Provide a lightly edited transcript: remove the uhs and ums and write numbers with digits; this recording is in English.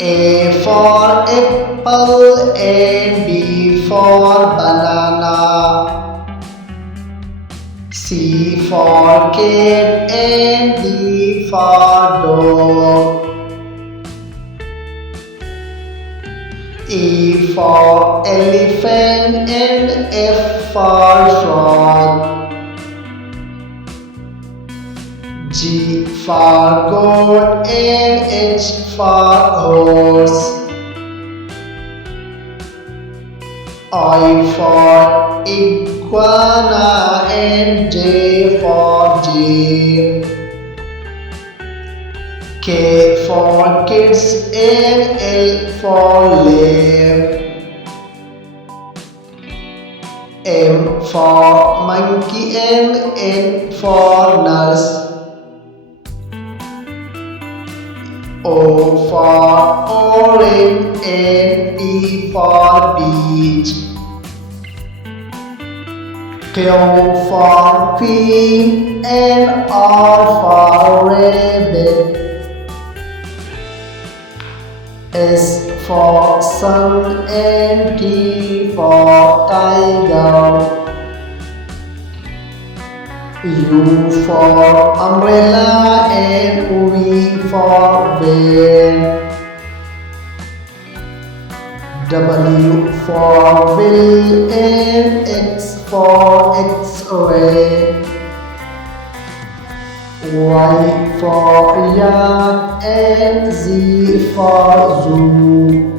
A for apple and B for banana. C for cat and D for dog. E for elephant and F for frog. G for goat and H for horse. I for iguana and J for deer. K for kids and L for lamb. M for monkey and N for nurse. O for orange and P for peach. Q for queen and R for rabbit. S for sun and T for tiger. U for umbrella and V for van. W for will and X for X-ray. Y for yak and Z for zoo.